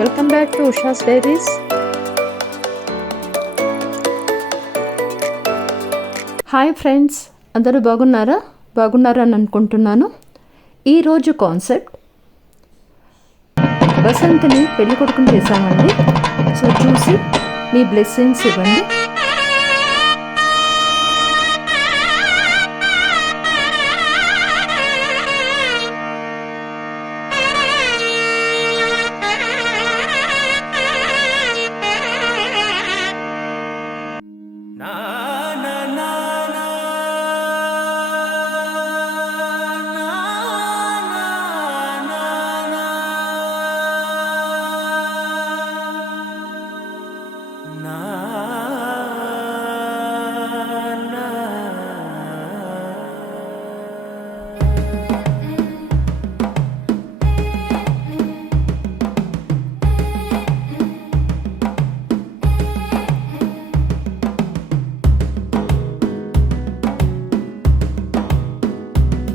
Welcome back to Usha's diaries. Hi friends, అందరూ బాగున్నారని అనుకుంటున్నాను. ఈరోజు కాన్సెప్ట్ వసంత్ని పెళ్లి కొడుకుని చేశామండి. సో చూసి మీ బ్లెస్సింగ్స్ ఇవ్వండి.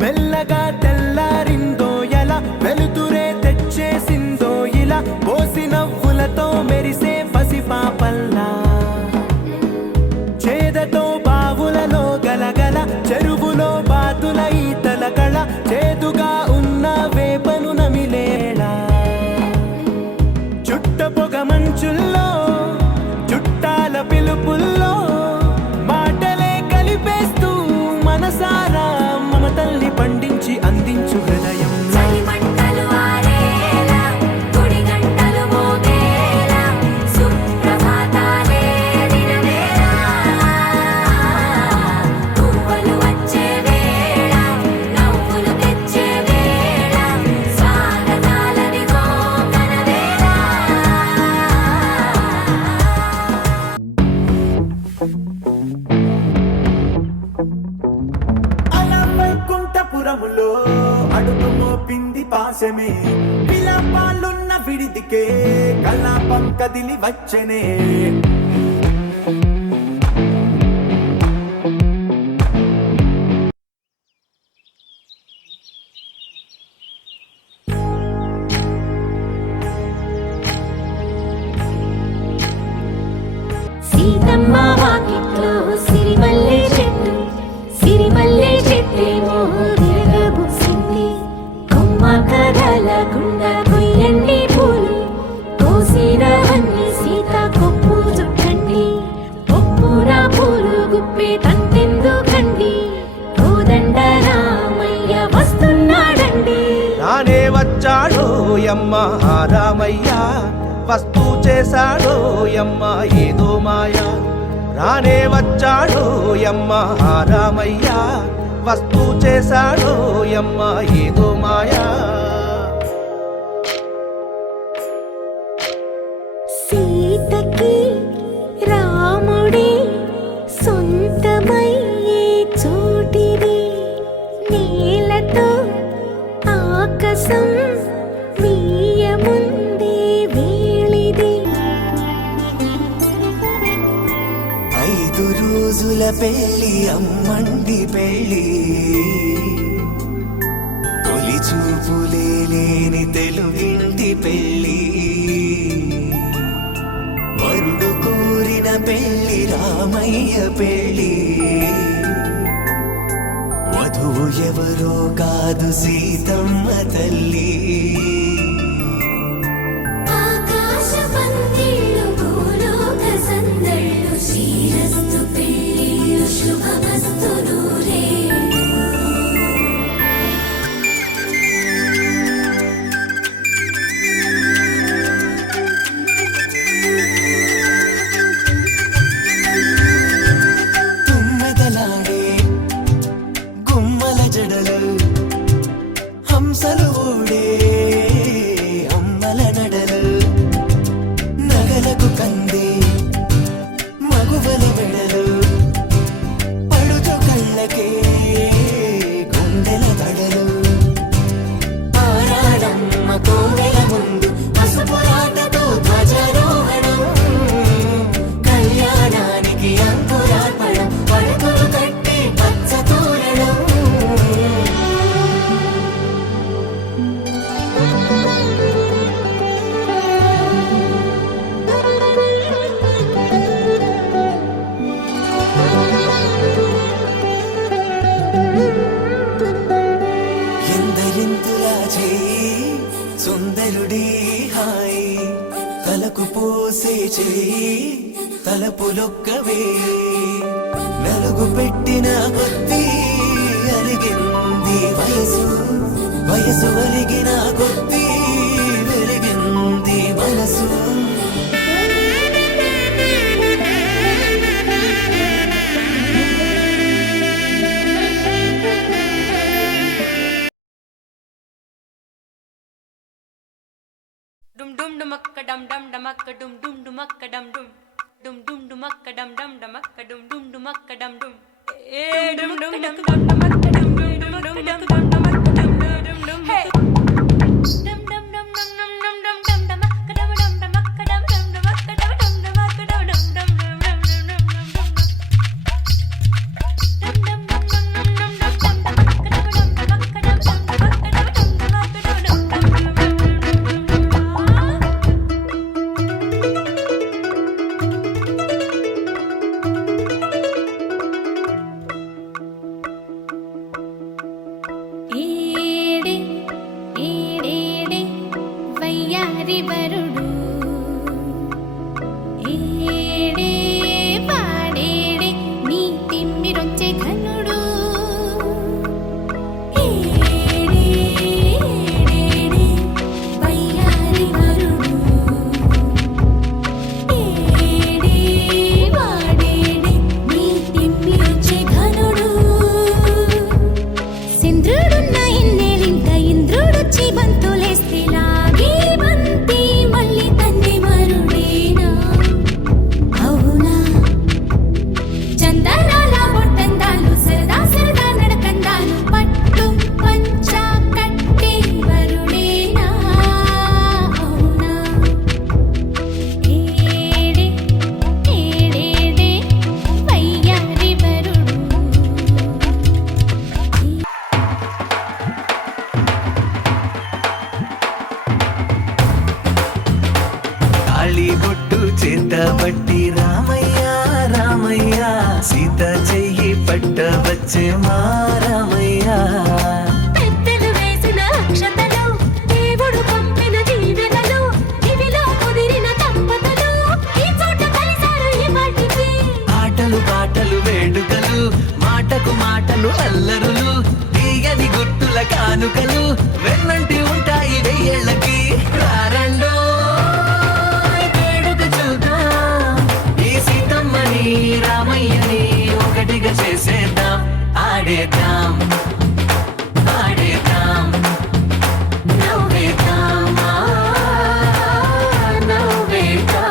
మెల్లగా తెల్లారిందో ఎలా, వెలుతురే తెచ్చేసిందో ఇలా, పోసి నవ్వులతో మెరిసే పసిపాపల్లా, చేదతో బావులలో గలగల, చెరువులో బాతుల ఈతల కళ, చేదుగా ఉన్న వేపను నమిలేళ, చుట్ట పొగ మంచుల్లో చుట్టాల పిలుపుల్లో మాటలే కలిపేస్తూ మనసారా మమతల్ని పండించి అందించు హృదయం. పురములో అడుగు మోపింది పాశమే, విలాపాలున్న విడిదికే కలాపం కదిలి వచ్చనే. సీతమ్మ వాకిట్లో సిరిమల్లె చెట్టు, సిరిమల్లె చెట్టేమో తిరగబూసింది. కొమ్మ కదలకుండా కొయ్యండి పూలు, కోసినవన్నీ సీత కొప్పు చుట్టండి. కొప్పున పూలు గుప్పే తంతెందుకండి, కోదండ రామయ్య వస్తున్నాడండి. రానే వచ్చాడో యమ్మ రామయ్య, వస్తూ చేశాడో యమ్మ ఏదో మాయా. రానే వచ్చాడో యమ్మ రామయ్య, వస్తూ చేశాడో యమ్మ ఏదో మాయా. సీతకి రాముడే సొంతమయ్యే చోటిది, నేలతో ఆకాశం వీయముందే వేళిది. 5 రోజుల పెళ్ళి అమ్మండి పెళ్ళి, తొలి చూపులే లేని తెలుగింటి పెళ్ళి, వరుడు కోరిన పెళ్ళి రామయ్య పెళ్ళి, వధువు ఎవరో కాదు సీతమ్మ తల్లి. ఆకాశ పందిళ్ళు భూలోక సందళ్ళు, శ్రీరస్తు పెళ్ళిళ్ళు శుభమస్తు నూరేళ్ళు. తుమ్మెదలాడే గుమ్మల జడలు, హంసలు ఊడే అమ్మల నడలు, నగలకు కంది మగువల మెడలు, పడుచు కళ్ళకే గుండెల దడలు, ఆరాడమ్మ కోవెల ముందు పసుపురాటతో ధ్వజారోహణం, కళ్యాణానికి అంకురార్పణం, పడకలు కట్టి పచ్చ తోరణం. చేయి సుందరుడి హాయి తలకు పోసే చేయి తలపులొక్కవే నలుగు పెట్టిన కొద్దీ అలిగింది వయసు వయసు అలిగిన కొద్దీ వెలిగింది మనసు Dum dum dumakka dum dum dumakka dum dum dumakka dum dum dum dum dumakka dum dum dumakka dum dum dumakka dum dum dum dum dumakka dum dum dumakka dum dum hey dum dum dum dum dum dum dum dum dumakka dum dum dumakka dum dum dumakka dum dum dumakka dum dum dum ఏడే ఏడేడే వయ్యారి వరుడు ఏడే వాడేడే నీ తిమ్మిరొచ్చే ఘనుడు ఏడే ఏడేడే వయ్యారి వరుడు ఏడే వాడేడే నీ తిమ్మిరొచ్చే ఘనుడు సింద్రుడున్న ఇన్నేలింక ఇంద్రుడొచ్చి బంతులేస్తే లాగి బంతి మళ్ళీ తన్ని మరుడేనా అవునా చందనాల బొట్టందాలు సరదా సరదా నడకందాలు పట్టు పంచ కట్టి వరుడేనా అవునా ఏడే ఏడేడే వయ్యారి వరుడు తాళి బొట్టు చేత బట్టి రామయ్య రామయ్య సీత చెయ్యి పట్ట వచ్చే మా రామయ్య పెద్దలు వేసిన అక్షతలు దేవుడు పంపిన దీవెనలు ఇవిలో కుదిరిన దంపతులు ఈ చోట కలిసారు ఈ వాటికి ఆటలు పాటలు వేడుకలు మాటకు మాటలు అల్లరులు తీయని గుర్తుల కానుకలు వెన్నంటి ఉంటాయి వెయ్యేళ్ళకి రారండో వేడుక చూద్దాం ఈ సీతమ్మని రామయ్యని ఒకటిగా చేసేద్దాం ఆడేద్దాం ఆడేద్దాం నవ్వేద్దాం నవ్వేద్దాం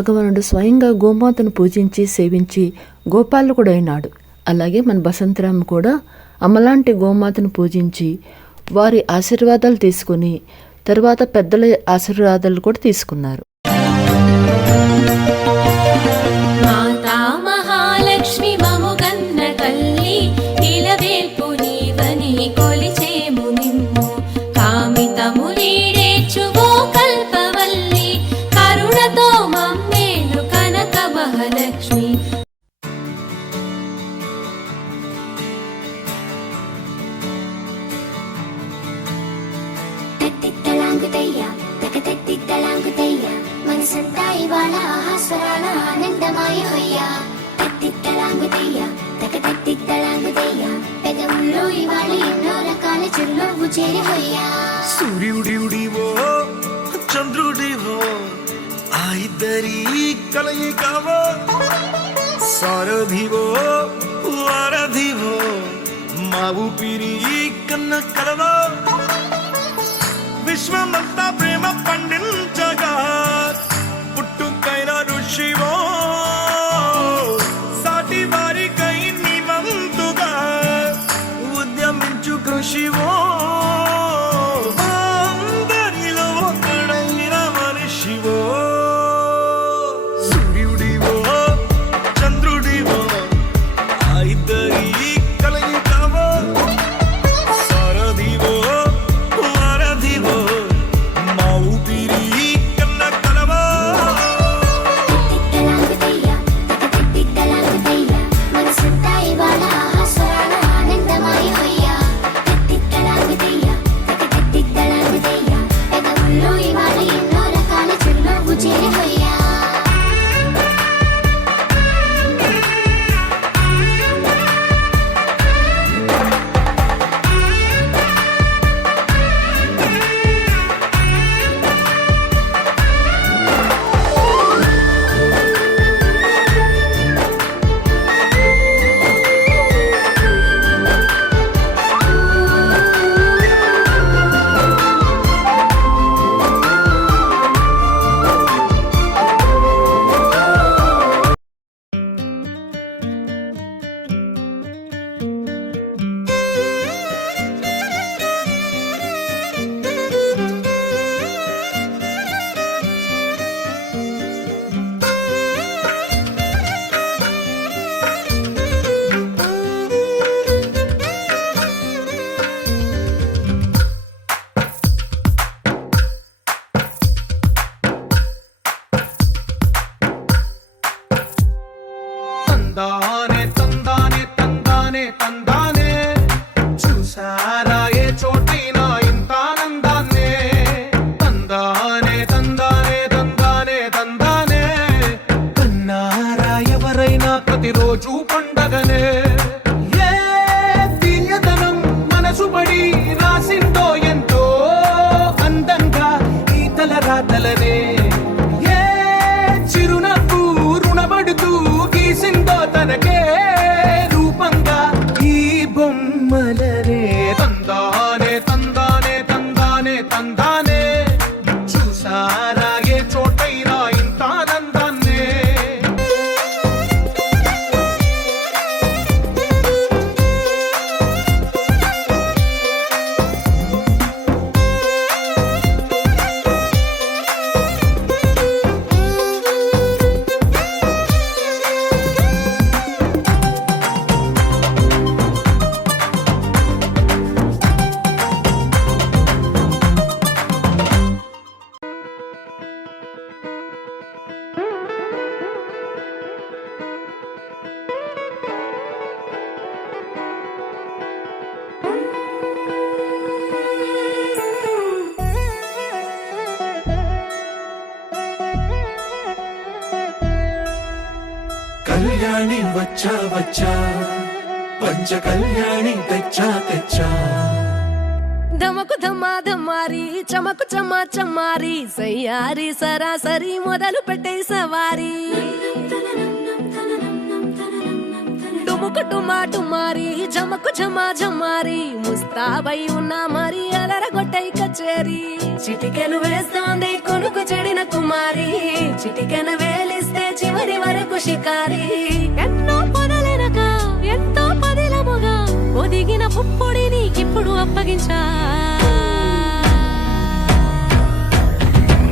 భగవానుడు స్వయంగా గోమాతను పూజించి సేవించి గోపాలకుడైనాడు. అలాగే మన బసంతరామ్ కూడా అమ్మలాంటి గోమాతను పూజించి వారి ఆశీర్వాదాలు తీసుకుని తర్వాత పెద్దల ఆశీర్వాదాలు కూడా తీసుకున్నారు. మాతా మహాలక్ష్మి మముగన్న తల్లి ఇలవేల్పు నీవని కొలిచేము నిమ్ము కామితము నీడేర్చువో కల్పవల్లి కరుణతో మమ్మేలు కనక మహాలక్ష్మి. తత్తిత్తలాంగుతయ్య తకతత్తిత్తలాంగుతయ్య మనసంతా ఇవాళ ఆహాస్వరాల ఆనందమాయ హొయ్యా. తత్తిత్తలాంగుతయ్య తకతత్తిత్తలాంగుతయ్య పెదవుల్లో ఇవాళ ఎన్నో రకాల చిరునవ్వు చేరి హొయ్యా. సూర్యుడివో చంద్రుడివో ఆ ఇద్దరి కలయికవో సారథివో వారధివో మా ఊపిరి కన్న కలవో విశ్వమంతా ప్రేమ పండించగా పుట్టుకైన ఋషివో సాటి వారికై నివంతుగా ఉద్యమించు కృషివో అందరిలో ఒకడైన మనిషివో. సూర్యుడివో చంద్రుడివో ఆ ఇద్దరి కలయికవో సారథివో వారధివో మా ఊపిరి కన్న కలవో. తత్తిత్తలాంగుతయ్య తకతత్తిత్తలాంగుతయ్య మనసంతా ఇవాళ ఆహాస్వరాల ఆనందమాయ హొయ్యా. తత్తిత్తలాంగుతయ్య తకతత్తిత్తలాంగుతయ్య పెదవుల్లో ఇవాళ ఎన్నో రకాల చిరునవ్వు చేరి హొయ్యా. తందానే తందానే తందానే తందానే చూసారా ఏ చోటైనా ఇంత ఆనందాన్నే. తందానే తందానే తందానే తందానే కన్నారా ఎవరైనా ప్రతిరోజు పండగనే. ఏ తీయదనం మనసు పడి రాసిందో ఎంతో అందంగా ఈ తలరాతలనే. ఏ చిరునవ్వు రుణపడుతూ గీసిందో తనకే రూపంగా ఈ బొమ్మలనే. తందానే తందానే తందానే తందానే చూసారా ఏ చోటైనా ఇంత ఆనందాన్నే. కళ్యాణి వచ్చా వచ్చా పంచ కళ్యాణి తెచ్చా తెచ్చా. ధమకు ధమా ధమారి చమకు చమా చమారి సయ్యారి సరాసరి మొదలు పెట్టే సవారి. డుముకు డుమా డుమారి జమకు ఝమా ఝమారి ముస్తాబై ఉన్నా మరి అలరగొట్టై కచేరి. చిటికెను వేస్తోంది కొనుకు చెడిన కుమారి చిటికెన వేలి షికారి ఎన్నో పొదలెనక ఎంతో పదిలముగా ఒదిగిన పుప్పొడి నీకిప్పుడు అప్పగించా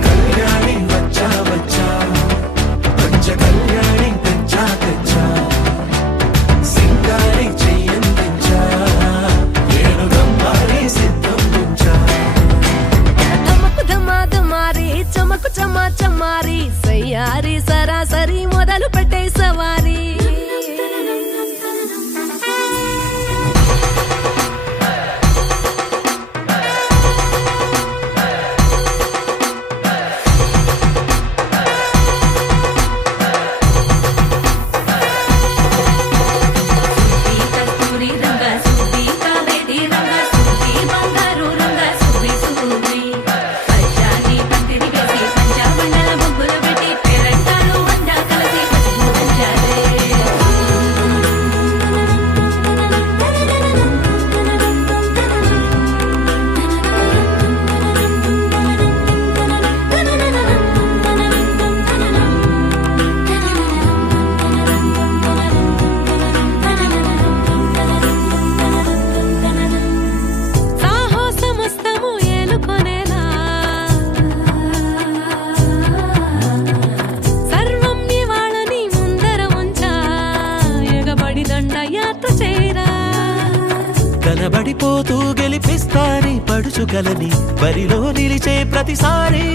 కళ్యాణి వచ్చా వచ్చా పంచ కళ్యాణి తెచ్చా తెచ్చా సింగారి చెయ్యందించా ఏనుగమ్మారి సిద్ధందించా ధమకు ధమా ధమారి చమకు చమా చమారి సయ్యారి సరాసరి మొదలు పెట్టే సవారీ సాహసమస్తము ఏలుకొనేలా సర్వం ఇవాళని ముందర ఉంచా ఎగబడి దండ యాత్ర చేరా కనబడిపోతూ గెలిపిస్తాని పడుచుగలని బరిలో నిలిచే ప్రతిసారి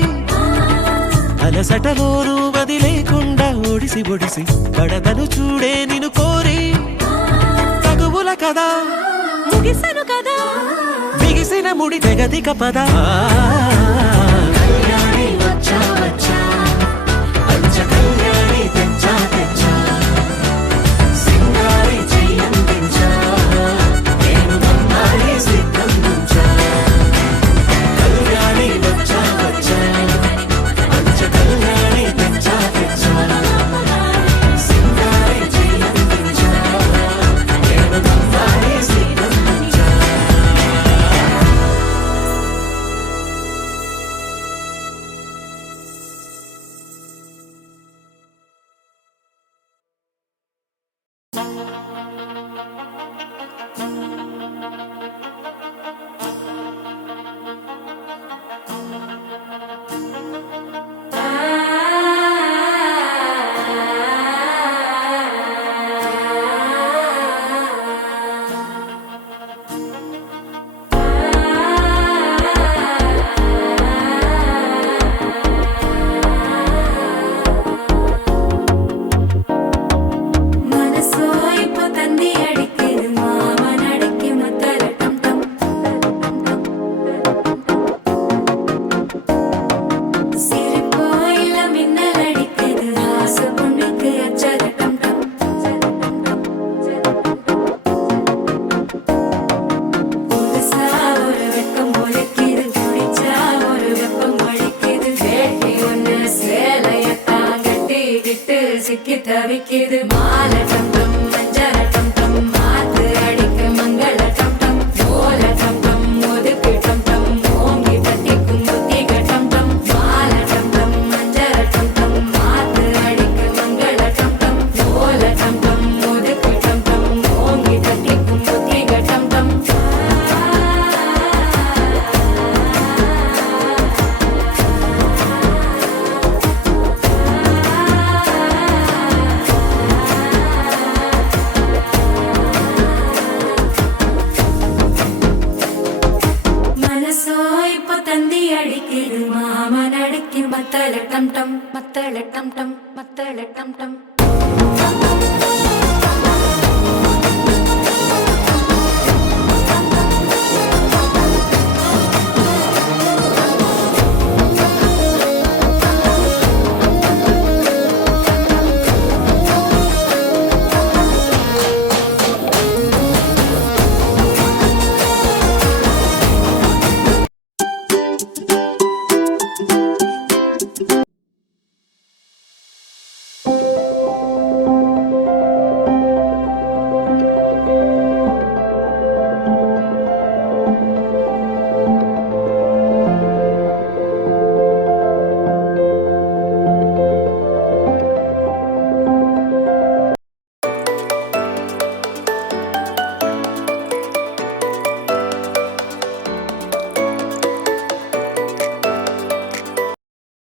అలసటలోనూ వదిలేకుండా ఒడిసి ఒడిసి పడదను చూడే నిన్ను కోరి తగువుల కదా ముగిసను కదా బిగిసిన ముడి తెగదిక పద కళ్యాణి వచ్చా వచ్చా పంచ కళ్యాణి తెచ్చా తెచ్చా సింగారి చెయ్యందించా ఏనుగమ్మారి సిద్ధందించా కళ్యాణి వచ్చా వచ్చా పంచ కళ్యాణి తెచ్చా తెచ్చా సింగారి చెయ్యందించా ఏనుగమ్మారి సిద్ధందించా మనసో అయిపోతంది అడిగేది మామనడికి మద్దల టం టం సిరిపోయిల మిన్నలడిగేది ఆసపుండికి అచ్చద టం టం புதுசா ஒரு வெப்பம் ஒழிக்குது குடிச்சா ஒரு வெப்பம் ஒழிக்குது வேட்டி ஒண்ணு சேலையத்தான் கட்டிக்கிட்டு சிக்கி தவிக்குது மாலை டம் டம் மஞ்சள டம் டம் மாத்து அடிக்க மங்கள டம் டம் ஓல டம் டம் ஒதுக்கு டம் டம் ஓங்கி தட்டிக்கும் புத்திக டம் டம் மாலை டம் டம் மஞ்சள டம் டம் மாத்து அடிக்க மங்கள டம் டம் ஓல டம் டம் ஒதுக்கு டம் டம் ஓங்கி தட்டிக்கும் புத்திக டம் டம் మనసో అయిపోతంది అడిగేది మామనడికి మత్తల టం టం మత్తల టం టం మత్తల టం టం